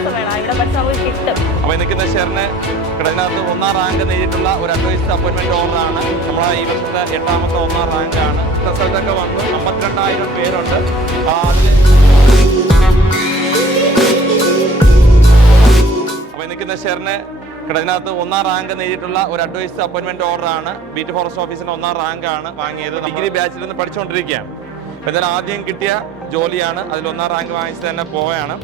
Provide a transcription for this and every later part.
വിശ്വാസം വേണം. ഇവിടെ അപ്പോൾ നിൽക്കുന്ന ഷെറിന് ഇതിനകത്ത് ഒന്നാം റാങ്ക് നേടിയിട്ടുള്ള ഒരു അഡ്വൈസ് അപ്പോയിൻമെന്റ് ഓർഡറാണ് നമ്മളെ ഈ വർഷത്തെ എട്ടാമത്തെ ഒന്നാം റാങ്ക് ആണ്. റിസൾട്ടൊക്കെ വന്നു. അമ്പത്തിരണ്ടായിരം പേരുണ്ട്. അപ്പൊ അപ്പോൾ നിൽക്കുന്ന ഷെറിന് ഇതിനകത്ത് ഒന്നാം റാങ്ക് നേടിയിട്ടുള്ള ഒരു അഡ്വൈസ് അപ്പോയിന്റ്മെന്റ് ഓർഡറാണ് ബീറ്റ് ഫോറസ്റ്റ് ഓഫീസിന്റെ ഒന്നാം റാങ്ക് ആണ് വാങ്ങിയത്. ഡിഗ്രി ബാച്ചിൽ നിന്ന് പഠിച്ചുകൊണ്ടിരിക്കുകയാണ്. എന്നാൽ ആദ്യം കിട്ടിയ ജോലിയാണ്. അതിൽ ഒന്നാം റാങ്ക് വാങ്ങിച്ചത് തന്നെ പോവുകയാണ്.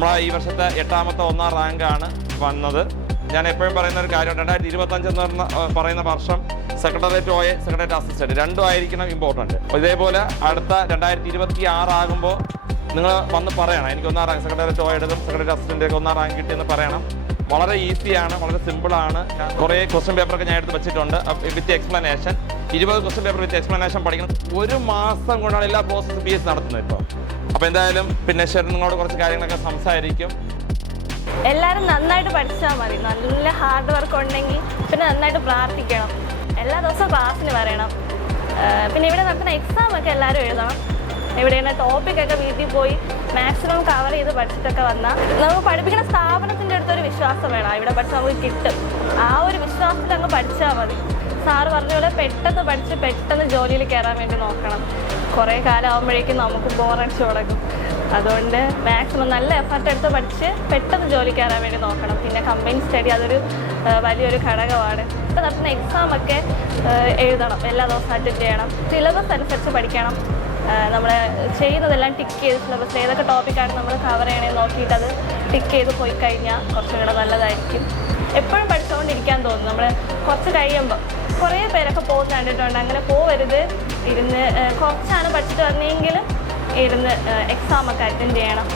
നമ്മളെ ഈ വർഷത്തെ എട്ടാമത്തെ ഒന്നാം റാങ്കാണ് വന്നത്. ഞാൻ എപ്പോഴും പറയുന്ന ഒരു കാര്യം രണ്ടായിരത്തി ഇരുപത്തഞ്ച് എന്ന് പറഞ്ഞ പറയുന്ന വർഷം സെക്രട്ടേറിയറ്റ് ഓയെ സെക്രട്ടേറിയറ്റ് അസിസ്റ്റന്റ് രണ്ടും ആയിരിക്കണം ഇമ്പോർട്ടന്റ് ഇതേപോലെ അടുത്ത രണ്ടായിരത്തി ഇരുപത്തി ആറാകുമ്പോൾ നിങ്ങൾ വന്ന് പറയണം. എനിക്ക് ഒന്നാം റാങ്ക് സെക്രട്ടേറിയറ്റ് എടുത്തും സെക്രട്ടേറിയറ്റ് അസിസ്റ്റന്റ് ഒക്കെ ഒന്നാം റാങ്ക് കിട്ടിയെന്ന് പറയണം. വളരെ ഈസിയാണ് വളരെ സിമ്പിളാണ് കുറേ ക്വസ്റ്റ്യൻ പേപ്പറൊക്കെ ഞാൻ എടുത്ത് വെച്ചിട്ടുണ്ട് വിത്ത് എക്സ്പ്ലനേഷൻ ഇരുപത് ക്വസ്റ്റ്യൻ പേപ്പർ വിത്ത് എക്സ്പ്ലനേഷൻ പഠിക്കണം. ഒരു മാസം കൊണ്ടാണ് എല്ലാ പ്രോസസ്സും ബി എസ് നടത്തുന്നത് ഇപ്പോൾ അപ്പോൾ എന്തായാലും പിന്നെ ശരി നിങ്ങളോട് കുറച്ച് കാര്യങ്ങളൊക്കെ സംസാരിക്കും. എല്ലാവരും നന്നായിട്ട് പഠിച്ചാൽ മതി. നല്ല ഹാർഡ് വർക്ക് ഉണ്ടെങ്കിൽ പിന്നെ നന്നായിട്ട് പ്രാർത്ഥിക്കണം. എല്ലാ ദിവസവും ക്ലാസ്സിന് വരണം പിന്നെ ഇവിടെ നടത്തുന്ന എക്സാം ഒക്കെ എല്ലാവരും എഴുതണം. ഇവിടെ ടോപ്പിക്കൊക്കെ വീട്ടിൽ പോയി മാക്സിമം ചെയ്ത് പഠിച്ചിട്ടൊക്കെ വന്നാൽ നമുക്ക് പഠിപ്പിക്കുന്ന സ്ഥാപനത്തിന്റെ അടുത്തൊരു വിശ്വാസം വേണം. ഇവിടെ പഠിച്ചാൽ നമുക്ക് കിട്ടും. ആ ഒരു വിശ്വാസത്തിൽ അങ്ങ് പഠിച്ചാൽ മതി. സാറ് പറഞ്ഞ പോലെ പെട്ടെന്ന് പഠിച്ച് പെട്ടെന്ന് ജോലിയിൽ കയറാൻ വേണ്ടി നോക്കണം. കുറേ കാലം ആകുമ്പോഴേക്കും നമുക്ക് ബോറടിച്ച് തുടങ്ങും. അതുകൊണ്ട് മാക്സിമം നല്ല എഫർട്ട് എടുത്ത് പഠിച്ച് പെട്ടെന്ന് ജോലി കയറാൻ വേണ്ടി നോക്കണം. പിന്നെ കമ്പൈൻ സ്റ്റഡി അതൊരു വലിയൊരു ഘടകമാണ്. ഇപ്പോൾ നടത്തുന്ന എക്സാമൊക്കെ എഴുതണം. എല്ലാ ദിവസവും അറ്റൻഡ് ചെയ്യണം. സിലബസ് അനുസരിച്ച് പഠിക്കണം. നമ്മൾ ചെയ്തതെല്ലാം ടിക്ക് ചെയ്ത് സിലബസ് ഏതൊക്കെ ടോപ്പിക്കാണ് നമ്മൾ കവർ ചെയ്യണമെന്ന് നോക്കിയിട്ട് അത് ടിക്ക് ചെയ്ത് പോയി കഴിഞ്ഞാൽ കുറച്ചും കൂടെ നല്ലതായിരിക്കും. എപ്പോഴും പഠിച്ചുകൊണ്ടിരിക്കാൻ തോന്നും. നമ്മൾ കുറച്ച് കഴിയുമ്പോൾ കുറേ പേരൊക്കെ പോകുന്ന കണ്ടിട്ടുണ്ട്. അങ്ങനെ പോവരുത്. ഇരുന്ന് കുറച്ചാണ് പഠിച്ചിട്ട് വന്നെങ്കിലും ഇരുന്ന് എക്സാമൊക്കെ അറ്റൻഡ് ചെയ്യണം.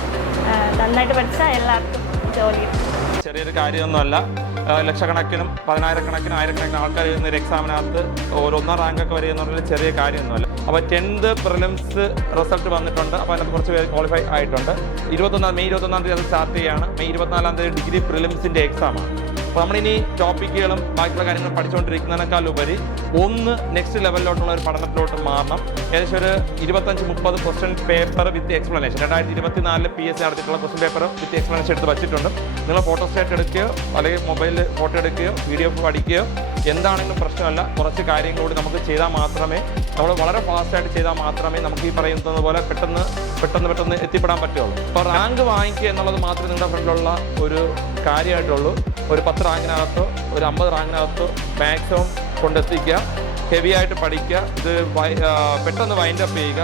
നന്നായിട്ട് പഠിച്ചാൽ എല്ലാവർക്കും ജോലി ചെറിയൊരു കാര്യമൊന്നുമല്ല. ലക്ഷക്കണക്കിനും പതിനായിരക്കണക്കിനും ആയിരക്കണക്കിനും ആൾക്കാർ എഴുതുന്ന ഒരു എക്സാമിനകത്ത് ഒരു ഒന്നാം റാങ്കൊക്കെ വരിക എന്ന് പറഞ്ഞാൽ ചെറിയ കാര്യമൊന്നുമല്ല. അപ്പോൾ ടെൻത്ത് പ്രിലിംസ് റിസൾട്ട് വന്നിട്ടുണ്ട്. അപ്പോൾ അതിനകത്ത് കുറച്ച് പേര് ക്വാളിഫൈ ആയിട്ടുണ്ട്. ഇരുപത്തൊന്നാം മെയ് ഇരുപത്തൊന്നാം തീയതി അത് സ്റ്റാർട്ട് ചെയ്യുകയാണ് മെയ് ഇരുപത്തിനാലാം തീയതി ഡിഗ്രി പ്രിലിംസിന്റെ എക്സാമാണ് അപ്പോൾ നമ്മളിനി ടോപ്പിക്കുകളും ബാക്കിയുള്ള കാര്യങ്ങൾ പഠിച്ചുകൊണ്ടിരിക്കുന്നതിനേക്കാൾ ഉപരി ഒന്ന് നെക്സ്റ്റ് ലെവലിലോട്ടുള്ള ഒരു പഠനത്തിലോട്ട് മാറണം. ഏകദേശം ഒരു ഇരുപത്തഞ്ച് മുപ്പത് ക്വസ്റ്റ്യൻ പേപ്പർ വിത്ത് എക്സ്പ്ലനേഷൻ രണ്ടായിരത്തി ഇരുപത്തി നാലിൽ പി എസ് സി നടത്തിയിട്ടുള്ള ക്വസ്റ്റ്യൻ പേപ്പർ വിത്ത് എക്സ്പ്ലനേഷൻ എടുത്ത് വെച്ചിട്ടുണ്ട്. നിങ്ങൾ ഫോട്ടോ സ്റ്റേറ്റ് എടുക്കുകയോ അല്ലെങ്കിൽ മൊബൈലിൽ ഫോട്ടോ എടുക്കുകയോ വീഡിയോ പഠിക്കുകയോ എന്താണെങ്കിലും പ്രശ്നമല്ല. കുറച്ച് കാര്യങ്ങളൂടി നമുക്ക് ചെയ്താൽ മാത്രമേ നമ്മൾ വളരെ ഫാസ്റ്റായിട്ട് ചെയ്താൽ മാത്രമേ നമുക്ക് ഈ പറയുന്നത് പോലെ പെട്ടെന്ന് പെട്ടെന്ന് പെട്ടെന്ന് എത്തിപ്പെടാൻ പറ്റുള്ളൂ അപ്പോൾ റാങ്ക് വാങ്ങിക്കുക എന്നുള്ളത് മാത്രമേ നിങ്ങളുടെ ഫ്രണ്ടിലുള്ള ഒരു കാര്യമായിട്ടുള്ളൂ. ഒരു പത്ത് റാങ്കിനകത്തോ ഒരു അമ്പത് റാങ്കിനകത്തോ മാക്സിമം കൊണ്ടെത്തിക്കുക. ഹെവി ആയിട്ട് പഠിക്കുക. ഇത് പെട്ടെന്ന് വൈൻഡ് അപ്പ് ചെയ്യുക.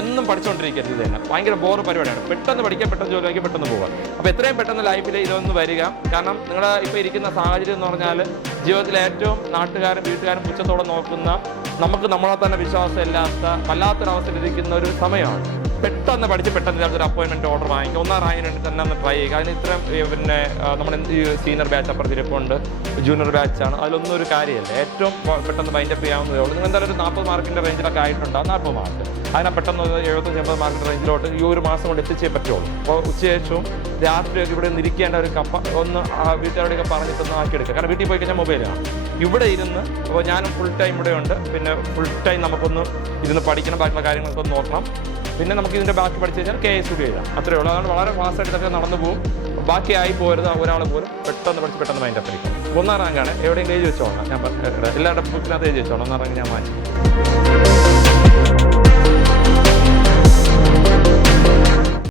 എന്നും പഠിച്ചുകൊണ്ടിരിക്കരുത് തന്നെ. ഭയങ്കര ബോർ പരിപാടിയാണ്. പെട്ടെന്ന് പഠിക്കുക പെട്ടെന്ന് ജോലിയാക്കി പെട്ടെന്ന് പോവുക. അപ്പോൾ എത്രയും പെട്ടെന്ന് ലൈഫിൽ ഇതൊന്ന് വരിക. കാരണം നിങ്ങൾ ഇപ്പോൾ ഇരിക്കുന്ന സാഹചര്യം എന്ന് പറഞ്ഞാൽ ജീവിതത്തിൽ ഏറ്റവും നാട്ടുകാരും വീട്ടുകാരും പുച്ഛത്തോടെ നോക്കുന്ന നമുക്ക് നമ്മളെ തന്നെ വിശ്വാസമില്ലാത്ത വല്ലാത്തൊരവസ്ഥയിലിരിക്കുന്ന ഒരു സമയമാണ്. പെട്ടെന്ന് പഠിച്ച് പെട്ടെന്ന് ഒരു അപ്പോയിൻമെന്റ് ഓർഡർ വാങ്ങിക്കുക. ഒന്നാം റാങ്കിന് വേണ്ടി തന്നെ ഒന്ന് ട്രൈ ചെയ്യുക. അതിന് ഇത്രയും പിന്നെ നമ്മുടെ സീനിയർ ബാച്ച് അപ്പുറത്തിരിപ്പുണ്ട് ജൂനിയർ ബാച്ചാണ് അതിലൊന്നും ഒരു കാര്യമില്ല. ഏറ്റവും പെട്ടെന്ന് ബൈൻഡപ്പ് ചെയ്യാവുന്നതേ ഉള്ളൂ. നിങ്ങൾ എന്തായാലും ഒരു നാൽപ്പത് മാർക്കിന്റെ റേഞ്ചിലൊക്കെ ആയിട്ടുണ്ട്. നാൽപ്പത് മാർക്ക് അതിനെ പെട്ടെന്ന് എഴുപത്തഞ്ച് എൺപത് മാർക്കിന്റെ റേഞ്ചിലോട്ട് ഈ ഒരു മാസം കൊണ്ട് എത്തിച്ചേ പറ്റുള്ളൂ. അപ്പോൾ ഉച്ചശേഷവും രാത്രിയൊക്കെ ഇവിടെ ഒന്ന് ഒരു കപ്പ ഒന്ന് ആ വീട്ടുകാരോടൊക്കെ പറഞ്ഞിട്ടൊന്ന് ആക്കിയെടുക്കുക കാരണം വീട്ടിൽ പോയി കഴിഞ്ഞാൽ മൊബൈലാണ് ഇവിടെ ഇരുന്ന് അപ്പോൾ ഞാനും ഫുൾ ടൈം ഇവിടെ ഉണ്ട്. പിന്നെ ഫുൾ ടൈം നമുക്കൊന്ന് ഇരുന്ന് പഠിക്കണം ബാക്കിയുള്ള കാര്യങ്ങളൊക്കെ ഒന്ന് നോക്കണം. പിന്നെ നമുക്ക് ഇതിന്റെ ബാക്കി പഠിച്ചു കഴിഞ്ഞാൽ കെ എസ് ഡി എഴുതാം. അത്രയേ ഉള്ളൂ. അതുകൊണ്ട് വളരെ ഫാസ്റ്റായിട്ട് ഇതൊക്കെ നടന്നു പോകും. ബാക്കി ആയി പോരുത് ഒരാൾ പോലും പെട്ടെന്ന് പഠിച്ച് പെട്ടെന്ന് മൈൻഡ് അപ്പ് ഒന്നാം റാങ്കാണ് എവിടെയെങ്കിലും എഴുതി വെച്ചോളാം ഞാൻ എല്ലാവരുടെ ബുക്കിനകത്ത് എഴുതി വെച്ചോളാം. ഒന്നാം റാങ്ക് ഞാൻ മാറ്റി.